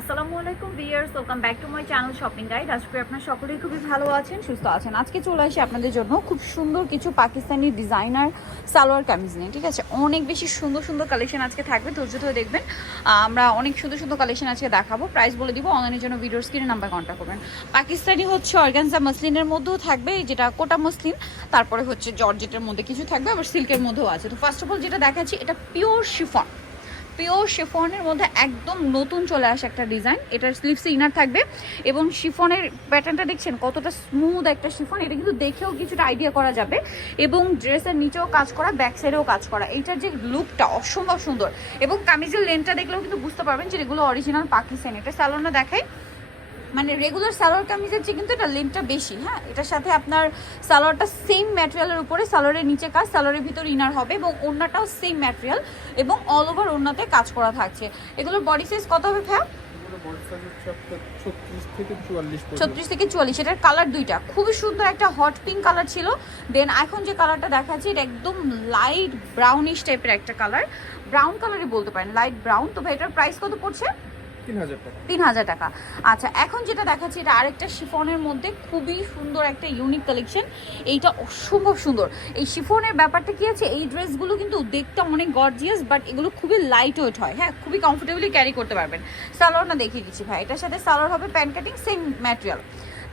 আসসালামু আলাইকুম viewers welcome back to my channel shopping guide আজকে আপনারা সকলেই খুবই ভালো আছেন, সুস্থ আছেন। আজকে চলে আসি আপনাদের জন্য খুব সুন্দর কিছু পাকিস্তানি ডিজাইনার সালোয়ার কামিজ নিয়ে, ঠিক আছে? অনেক বেশি সুন্দর সুন্দর কালেকশন আজকে থাকবে, ধৈর্য ধরে দেখবেন। আমরা অনেক সুন্দর সুন্দর কালেকশন আজকে দেখাবো। প্রাইস বলে দিব অনলাইনের জন্য ভিডিওর স্ক্রিনে নাম্বার কন্ট্যাক্ট করবেন। পাকিস্তানি হচ্ছে অর্গানজা মসলিনের মধ্যেও থাকবে যেটা কোটা মসলিন তারপরে হচ্ছে জর্জেটের মধ্যে কিছু থাকবে, আবার সিল্কের মধ্যেও আছে। তো ফার্স্ট অফ অল যেটা দেখাচ্ছি, এটা পিওর শিফন পিওর শিফনের মধ্যে একদম নতুন চলে আসে একটা ডিজাইন। এটার স্লিভসে ইনার থাকবে এবং শিফনের প্যাটার্নটা দেখছেন কতটা স্মুথ একটা শিফন। এটা কিন্তু দেখেও কিছুটা আইডিয়া করা যাবে। এবং ড্রেসের নিচেও কাজ করা ব্যাক সাইডেও কাজ করা। এইটার যে লুকটা অসম্ভব সুন্দর। এবং কামিজের লেনটা দেখলেও কিন্তু বুঝতে পারবেন যে এগুলো অরিজিনাল পাকিস্তান। এটা স্যালোনা দেখাই মানে রেগুলার সালোয়ার কামিজের চেয়ে কিন্তু এটা লেন্থটা বেশি হ্যাঁ? এটার সাথে আপনার সালোয়ারটা সেম ম্যাটেরিয়ালের উপরে, সালোয়ারের নিচে কাজ, সালোয়ারের ভিতর ইনার হবে এবং ওড়নাটাও সেম ম্যাটেরিয়াল এবং অল ওভার ওড়নাতে কাজ করা থাকছে। এগুলোর বডি সাইজ কত হবে ভ্যা ছত্রিশ থেকে চুয়াল্লিশ এটার কালার দুইটা। খুবই সুন্দর একটা হট পিঙ্ক কালার ছিল। দেন এখন যে কালারটা দেখাচ্ছি, এটা একদম লাইট ব্রাউনিশ টাইপের একটা কালার ব্রাউন কালারই বলতে পারেন লাইট ব্রাউন তো ভাই, এটার প্রাইস কত পড়ছে? তিন হাজার টাকা। তিন হাজার টাকা। আচ্ছা এখন যেটা দেখাচ্ছি এটা আরেকটা শিফনের মধ্যে খুবই সুন্দর একটা ইউনিক কালেকশন এইটা অসম্ভব সুন্দর। এই শিফনের ব্যাপারটা কি আছে? এই ড্রেসগুলো কিন্তু দেখতে অনেক গর্জিয়াস বাট এগুলো খুবই লাইট ওয়েট হয়। হ্যাঁ খুবই কমফোর্টেবলি ক্যারি করতে পারবেন। সালোয়ার না দেখিয়ে দিচ্ছি ভাই। এটার সাথে সালোয়ার হবে প্যান্ট কাটিং সেম ম্যাটেরিয়াল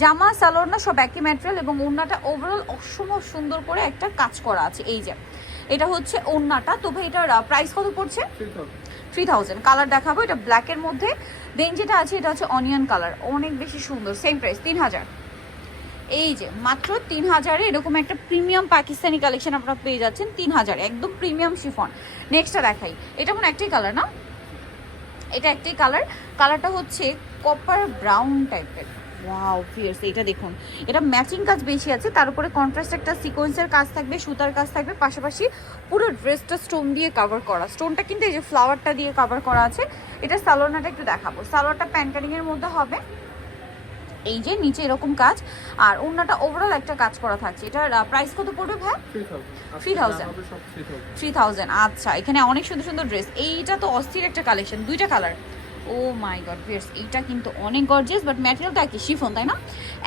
জামা সালোয়ার না সব একই ম্যাটেরিয়াল এবং ওড়নাটা ওভারঅল অসম্ভব সুন্দর করে একটা কাজ করা আছে। এই যে এটা হচ্ছে ওড়নাটা। তো ভাই এটার প্রাইস কত পড়ছে? থ্রি থাউজেন্ড কালার দেখাবো, এটা ব্ল্যাকের মধ্যে। দেন যেটা আছে, এটা হচ্ছে অনিয়ন কালার অনেক বেশি সুন্দর সেম প্রাইস তিন হাজার। এই যে, মাত্র তিন হাজারে এরকম একটা প্রিমিয়াম পাকিস্তানি কালেকশন আপনারা পেয়ে যাচ্ছেন, তিন হাজার, একদম প্রিমিয়াম শিফন নেক্সটটা দেখাই, এটা মনে একটাই কালার না। এটা একটাই কালার কালারটা হচ্ছে কপার ব্রাউন টাইপের ওয়াও ফিয়ার্স এটা দেখুন। এটা ম্যাচিং কাজ বেশি আছে তার উপরে কন্ট্রাস্ট একটা সিকোয়েন্সের কাজ থাকবে সুতার কাজ থাকবে পাশাপাশি পুরো ড্রেসটা স্টোন দিয়ে কভার করা। স্টোনটা কিন্তু এই যে ফ্লাওয়ারটা দিয়ে কভার করা আছে এটা একটু দেখাবো। সালোয়ারটা মধ্যে হবে। এই যে নিচে এরকম কাজ আর অন্যটা ওভারঅল একটা কাজ করা থাকছে। এটার প্রাইস কত পড়বে ভাই? থ্রি থাউজেন্ড 3000 হবে সব থ্রি থাউজেন্ড থ্রি থাউজেন্ড আচ্ছা এখানে অনেক সুন্দর সুন্দর ড্রেস এইটা তো অস্থির একটা কালেকশন দুইটা colour oh my god viewers এইটা কিন্তু অনেক গর্জিয়াস বাট ম্যাটেরিয়ালটা কি শিফন তাই না?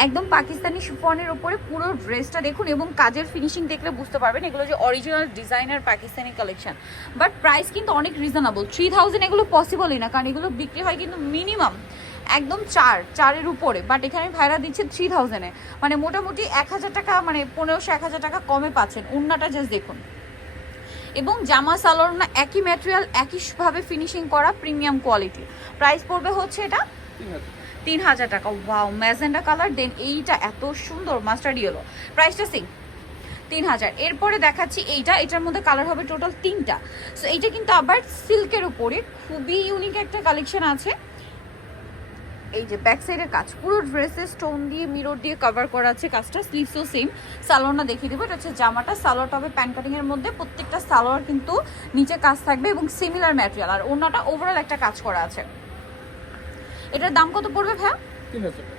একদম পাকিস্তানি শিফনের উপরে পুরো ড্রেসটা দেখুন, এবং কাজের ফিনিশিং দেখলে বুঝতে পারবেন, এগুলো যে original designer Pakistani collection but price কিন্তু অনেক রিজনেবল থ্রি থাউজেন্ড এগুলো পসিবলই না, কারণ এগুলো বিক্রি হয় কিন্তু মিনিমাম একদম চার, চারের উপরে বাট এখানে ভাইরা দিচ্ছে থ্রি থাউজেন্ডে মানে মোটামুটি এক হাজার টাকা মানে পনেরোশো, এক হাজার টাকা কমে পাচ্ছেন, উন্নাটা জাস্ট দেখুন। এবং জামা সালোয়ার না, একই ম্যাটেরিয়াল একইভাবে ফিনিশিং করা প্রিমিয়াম কোয়ালিটি প্রাইস পড়বে হচ্ছে এটা তিন হাজার টাকা। ওয়াও ম্যাজেন্ডা কালার দেন এইটা এত সুন্দর মাস্টার্ড ইয়েলো প্রাইসটা সেম তিন হাজার। এরপরে দেখাচ্ছি এইটা, এটার মধ্যে কালার হবে টোটাল তিনটা। সো এইটা কিন্তু আবার সিল্কের উপরে, খুবই ইউনিক একটা কালেকশন আছে। এই যে ব্যাক সাইডের কাজ। পুরো ড্রেসে স্টোন দিয়ে মিরর দিয়ে কভার করা আছে কাজটা স্লিভসও সেম সালোয়ারটা দেখিয়ে দেবো এটা হচ্ছে জামাটা। সালোয়ারটা হবে প্যান্ট কাটিং এর মধ্যে। প্রত্যেকটা সালোয়ার কিন্তু নিচে কাজ থাকবে এবং সিমিলার ম্যাটেরিয়াল আর অন্যটা ওভারঅল একটা কাজ করা আছে। এটার দাম কত পড়বে ভাইয়া?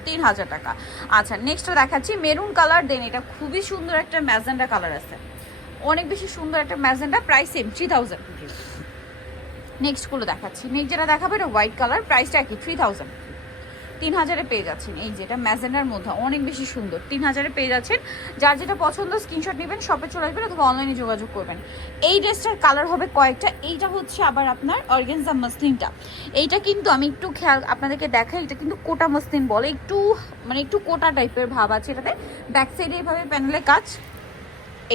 তিন হাজার টাকা। আচ্ছা নেক্সটটা দেখাচ্ছি। মেরুন কালার দেন এটা খুবই সুন্দর একটা ম্যাজেন্ডা কালার আছে। অনেক বেশি সুন্দর একটা magenta price same three thousand নেক্সটগুলো দেখাচ্ছি। নেক্সট যেটা দেখাবো এটা হোয়াইট কালার প্রাইসটা কি থ্রি থাউজেন্ড তিন হাজারে পেয়ে যাচ্ছেন। এই যেটা ম্যাজেন্ডার মধ্যে অনেক বেশি সুন্দর। তিন হাজারে পেয়ে যাচ্ছেন। যার যেটা পছন্দ, স্ক্রিনশট নেবেন, শপে চলে আসবেন অথবা অনলাইনে যোগাযোগ করবেন। এই ড্রেসটার কালার হবে কয়েকটা। এইটা হচ্ছে আবার আপনার অর্গেনজা মাসলিনটা। এইটা কিন্তু আমি একটু খেয়াল আপনাদেরকে দেখাই, এটা কিন্তু কোটা মসলিন বলে। একটু মানে একটু কোটা টাইপের ভাব আছে এটাতে। ব্যাক সাইডে এভাবে প্যানেলে কাজ।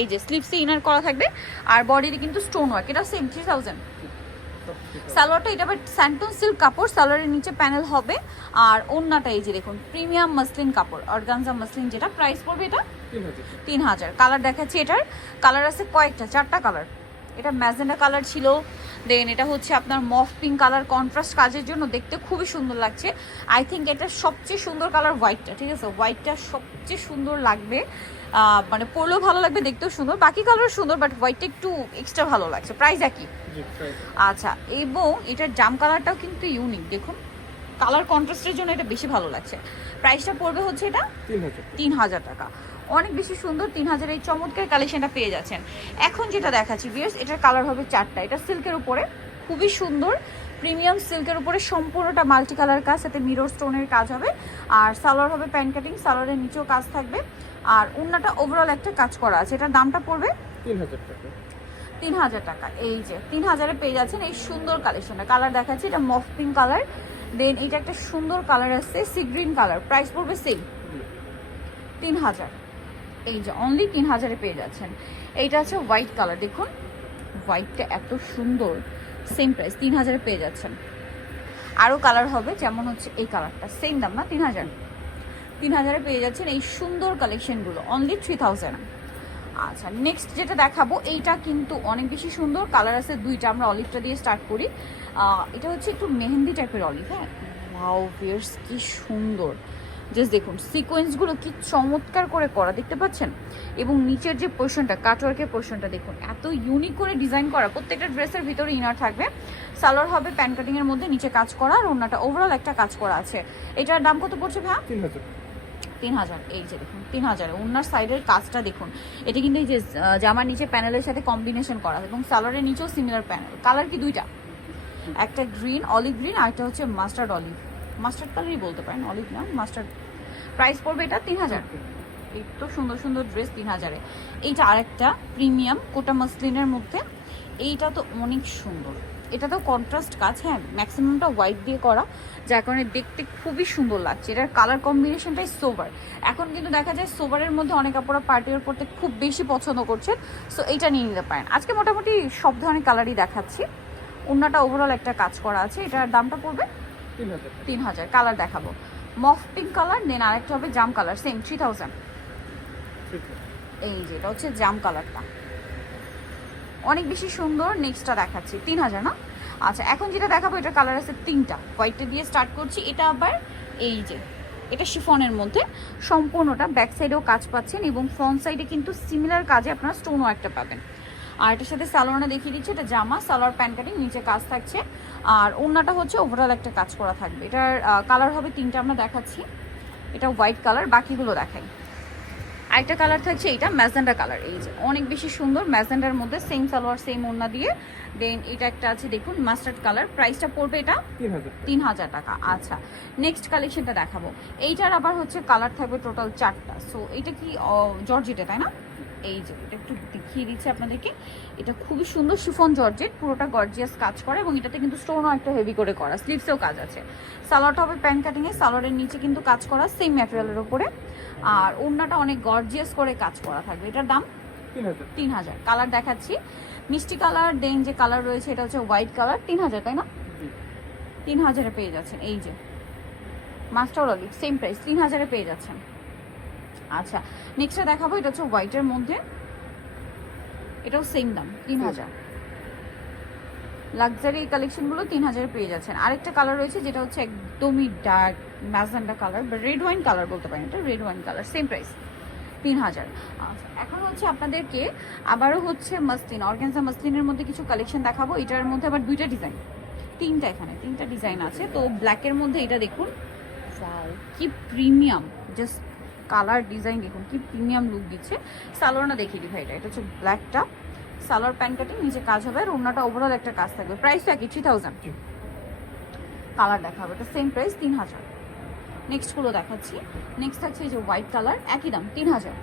এই যে স্লিপসে ইনার করা থাকবে। আর বডিতে কিন্তু স্টোন ওয়ার্ক এটা সেম থ্রি থাউজেন্ড সালোয়ারটা, এটা আবার স্যান্টন সিল্ক কাপড়, সালোয়ারের নিচে প্যানেল হবে। আর ওন্নাটা এই যে দেখুন প্রিমিয়াম মাসলিন কাপড় অর্গানজা মাসলিন যেটা প্রাইস পড়বে এটা তিন হাজার। কালার দেখাচ্ছি এটার। কালার আছে কয়েকটা, চারটা কালার এটা ম্যাজেন্ডা কালার ছিল দেন এটা হচ্ছে আপনার মফ পিঙ্ক কালার কন্ট্রাস্ট কাজের জন্য দেখতে খুবই সুন্দর লাগছে। আই থিঙ্ক এটা সবচেয়ে সুন্দর কালার হোয়াইটটা ঠিক আছে? হোয়াইটটা সবচেয়ে সুন্দর লাগবে। মানে পরলেও ভালো লাগবে দেখতেও সুন্দর। বাকি কালার সুন্দর বাট হোয়াইটটা একটু এক্সট্রা ভালো লাগছে। প্রাইস একই। আচ্ছা এবং এটার জাম কালারটাও কিন্তু ইউনিক দেখুন কালার কন্ট্রাস্টের জন্য এটা বেশি ভালো লাগছে। প্রাইসটা পড়বে হচ্ছে এটা তিন হাজার তিন হাজার টাকা। অনেক বেশি সুন্দর তিন হাজার এই চমৎকার কালেকশনটা পেয়ে যাচ্ছেন। এখন যেটা দেখাচ্ছি বিয়ার্স এটার কালার হবে চারটা। এটা সিল্কের উপরে খুবই সুন্দর। প্রিমিয়াম সিল্কের উপরে সম্পূর্ণটা মাল্টি কালার কাজ সাথে মিরর স্টোনের কাজ হবে। আর সালোয়ার হবে প্যান্ট কাটিং সালোয়ারের নিচেও কাজ থাকবে। আর অন্যটা ওভারঅল একটা কাজ করা আছে। এটার দামটা পড়বে তিন হাজার টাকা। তিন হাজার টাকা। এই যে তিন হাজারে পেয়ে যাচ্ছেন এই সুন্দর কালেকশনটা কালার দেখাচ্ছি এটা মফ পিঙ্ক কালার দেন এটা একটা সুন্দর কালার আসছে সি গ্রিন কালার প্রাইস পড়বে সেম তিন হাজার। এই যে অনলি তিন হাজারে পেয়ে যাচ্ছেন। এইটা আছে হোয়াইট কালার দেখুন। হোয়াইটটা এত সুন্দর। সেম প্রাইস তিন হাজারে পেয়ে যাচ্ছেন। আরও কালার হবে, যেমন হচ্ছে এই কালারটা সেম দাম না, তিন হাজার। তিন হাজারে পেয়ে যাচ্ছেন এই সুন্দর কালেকশনগুলো অনলি থ্রি থাউজেন্ড আচ্ছা নেক্সট যেটা দেখাবো, এইটা কিন্তু অনেক বেশি সুন্দর। কালার আছে দুইটা, আমরা অলিভটা দিয়ে স্টার্ট করি। এটা হচ্ছে একটু মেহেন্দি টাইপের অলিভ হ্যাঁ? কি সুন্দর। জাস্ট দেখুন সিকোয়েন্সগুলো কি চমৎকার করে করা দেখতে পাচ্ছেন? এবং নিচের যে পোর্শনটা কাটওয়ার্কের পোর্শনটা দেখুন এত ইউনিক করে ডিজাইন করা প্রত্যেকটা ড্রেসের ভিতরে ইনার থাকবে। সালোয়ার হবে প্যান কাটিংয়ের মধ্যে নিচে কাজ করা আর ওনাটা ওভারঅল একটা কাজ করা আছে। এটার দাম কত পড়ছে ভাই তিন হাজার তিন হাজার এই যে দেখুন তিন হাজার। ওনার সাইডের কাজটা দেখুন এটা কিন্তু এই যে জামার নিচে প্যানেলের সাথে কম্বিনেশন করা এবং সালোয়ারের নিচেও সিমিলার প্যানেল কালার কি দুইটা? একটা গ্রিন অলিভ গ্রিন আর একটা হচ্ছে মাস্টার্ড অলিভ মাস্টার্ড কালারই বলতে পারেন অলিভ না মাস্টার্ড প্রাইস পড়বে এটা তিন হাজার এই তো সুন্দর সুন্দর ড্রেস তিন হাজারে এইটা আরেকটা প্রিমিয়াম কোটা মাসলিনের মধ্যে। এইটা তো অনেক সুন্দর। এটা তো কন্ট্রাস্ট কাজ হ্যাঁ ম্যাক্সিমামটা হোয়াইট দিয়ে করা যার কারণে দেখতে খুবই সুন্দর লাগছে। এটার কালার কম্বিনেশনটাই সোবার এখন কিন্তু দেখা যায় সোবারের মধ্যে অনেক আপুরা পার্টির পড়তে খুব বেশি পছন্দ করছেন সো এইটা নিয়ে নিতে পারেন। আজকে মোটামুটি সব ধরনের কালারই দেখাচ্ছি। অন্যটা ওভারঅল একটা কাজ করা আছে। এটার দামটা পড়বে তিন হাজার কালার দেখাবো। মফ পিঙ্ক কালার দেন আরেকটা হবে জাম কালার সেম থ্রি থাউজেন্ড এই যে এটা হচ্ছে জাম কালারটা অনেক বেশি সুন্দর নেক্সটটা দেখাচ্ছি। তিন হাজার না? আচ্ছা এখন যেটা দেখাবো এটা কালার আছে তিনটা। হোয়াইটটা দিয়ে স্টার্ট করছি এটা আবার এই যে এটা শিফনের মধ্যে। সম্পূর্ণটা ব্যাক সাইডেও কাজ পাচ্ছেন এবং ফ্রন্ট সাইডে কিন্তু সিমিলার কাজে আপনারা স্টোনও একটা পাবেন। আর এটার সাথে সালোয়ারটা দেখিয়ে দিচ্ছি এটা জামা সালোয়ার প্যান্ট কাটিং নিচে কাজ থাকছে। আর ওড়নাটা হচ্ছে ওভারঅল একটা কাজ করা থাকবে। এটার কালার হবে তিনটা আমরা দেখাচ্ছি। এটা হোয়াইট কালার বাকিগুলো দেখাই। আরেকটা কালার থাকছে এটা ম্যাজেন্ডা কালার এই যে অনেক বেশি সুন্দর ম্যাজেন্ডার মধ্যে সেম সালোয়ার সেম ওড়না দিয়ে। দেন এটা একটা আছে দেখুন মাস্টার্ড কালার প্রাইসটা পড়বে এটা তিন হাজার টাকা আচ্ছা। নেক্সট কালেকশনটা দেখাবো। এইটার আবার হচ্ছে কালার থাকবে টোটাল চারটা। সো এটা কি জর্জিটা তাই না? এই যে এটা একটু দেখিয়ে দিচ্ছি আপনাদেরকে। এটা খুবই সুন্দর শিফন জর্জেট পুরোটা গর্জিয়াস কাজ করে এবং এটাতে কিন্তু স্টোনও একটা হেভি করে করা স্লিভসেও কাজ আছে। সালোয়ারটা হবে প্যান্ট কাটিংয়ে সালোয়ারের নিচে কিন্তু কাজ করা সেম ম্যাটেরিয়ালের ওপরে আর ওড়নাটা অনেক গর্জিয়াস করে কাজ করা থাকবে। এটার দাম? তিন হাজার। তিন হাজার। কালার দেখাচ্ছি। মিষ্টি কালার দেন যে কালার রয়েছে এটা হচ্ছে হোয়াইট কালার তিন হাজার তাই না? তিন হাজারে পেয়ে যাচ্ছেন এই যে। মাস্টার অলিভ সেম প্রাইস তিন হাজারে পেয়ে যাচ্ছেন। আচ্ছা নেক্সটটা দেখাবো এটা হচ্ছে হোয়াইটের মধ্যে। এটাও সেম দাম তিন হাজার। লাক্সারি কালেকশনগুলো তিন হাজারে পেয়ে যাচ্ছেন। আরেকটা কালার রয়েছে যেটা হচ্ছে একদমই ডার্ক ম্যাজেন্ডা কালার বা রেড ওয়াইন কালার বলতে পারেন এটা red wine colour same price তিন হাজার। আচ্ছা এখন হচ্ছে আপনাদেরকে আবারও হচ্ছে মাসলিন অর্গ্যানজা মাসলিনের মধ্যে কিছু কালেকশন দেখাবো। এটার মধ্যে আবার দুইটা ডিজাইন তিনটা এখানে তিনটা ডিজাইন আছে। তো ব্ল্যাকের মধ্যে এটা দেখুন কি প্রিমিয়াম জাস্ট কালার ডিজাইন দেখুন কি প্রিমিয়াম লুক দিচ্ছে। সালোয়ারটা দেখিয়ে দিই ভাই এটা হচ্ছে ব্ল্যাকটা সালোয়ার প্যান্ট কাটিং নিচে কাজ হবে আর ওনাটা ওভারঅল একটা কাজ থাকবে। প্রাইস একই থ্রি থাউজেন্ড। কালার দেখাবে এটা সেম প্রাইস তিন হাজার নেক্সটগুলো দেখাচ্ছি। নেক্সট আছে এই যে হোয়াইট কালার একই দাম তিন হাজার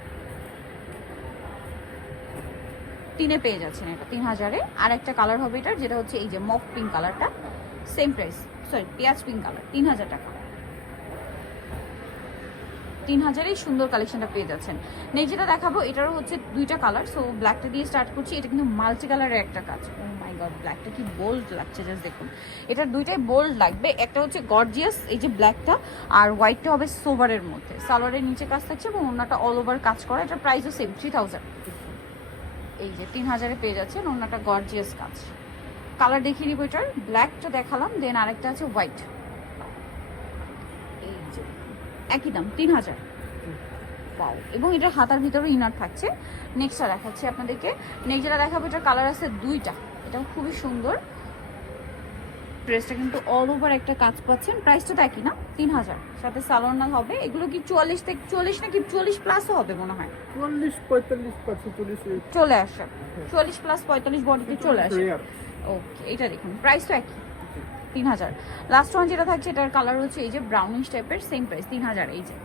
তিনে পেয়ে যাচ্ছেন এটা তিন হাজারে আর একটা কালার হবে এটার যেটা হচ্ছে এই যে মফ পিঙ্ক কালারটা সেম প্রাইস সরি পেঁয়াজ পিঙ্ক কালার তিন হাজার টাকা। তিন হাজারেই সুন্দর কালেকশনটা পেয়ে যাচ্ছেন। নেক্সট যেটা দেখাবো, এটারও হচ্ছে দুইটা কালার সো ব্ল্যাকটা দিয়ে স্টার্ট করছি, এটা কিন্তু মাল্টি কালারের একটা কাজ। মাই গড ব্ল্যাকটা কি বোল্ড লাগছে জাস্ট দেখুন। এটার দুইটাই বোল্ড লাগবে, একটা হচ্ছে গর্জিয়াস এই যে ব্ল্যাকটা আর হোয়াইটটা হবে সোভারের মধ্যে। সালোয়ারের নিচে কাজ থাকছে এবং অন্যটা অল ওভার কাজ করা, এটার প্রাইসও সেম থ্রি থাউজেন্ড এই যে তিন হাজারে পেয়ে যাচ্ছেন অন্যটা গর্জিয়াস কাজ। কালার দেখিয়ে দিব এটার ব্ল্যাকটা দেখালাম দেন আরেকটা আছে হোয়াইট এই যে একই দাম তিন হাজার। পাও এবং এটা হাতার ভিতরে ইনার থাকছে। নেক্সটটা দেখাচ্ছি আপনাদেরকে। নেক্সট যেটা দেখাবো এটার কালার আছে দুইটা। এটাও খুবই সুন্দর। ড্রেসটা কিন্তু অল ওভার একটা কাজ পাচ্ছেন। প্রাইসটা তো একই না তিন হাজার। সাথে সালোয়ার হবে। এগুলো কি চুয়াল্লিশ থেকে চুয়াল্লিশ নাকি চুয়াল্লিশ প্লাসও হবে মনে হয়? চুয়াল্লিশ পঁয়তাল্লিশ চল্লিশ চলে আসে। চুয়াল্লিশ প্লাস পঁয়তাল্লিশ বডিতে চলে আসে। ওকে এটা দেখুন। প্রাইস তো একই। তিন হাজার লাস্ট ওয়ান যেটা থাকছে, এটার কালার হচ্ছে এই যে ব্রাউনিশ টাইপের সেম প্রাইস তিন হাজার এই যে।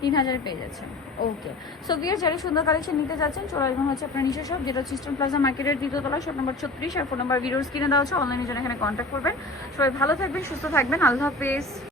তিন হাজারে পেয়ে যাচ্ছেন। ওকে সো বিয়ার যারা সুন্দর কালেকশন নিতে যাচ্ছেন, চলে আসবেন হচ্ছে আপনার নিজের শপ যেটা ইস্টার্ন প্লাজা মার্কেটের দ্বিতীয়তলা শপ নম্বর ছত্রিশ, আর ফোন নম্বর ভিডিওস কিনে দেওয়া হচ্ছে অনলাইনে জন্য এখানে কন্ট্যাক্ট করবেন। সবাই ভালো থাকবেন, সুস্থ থাকবেন, আল্লাহ হাফেজ।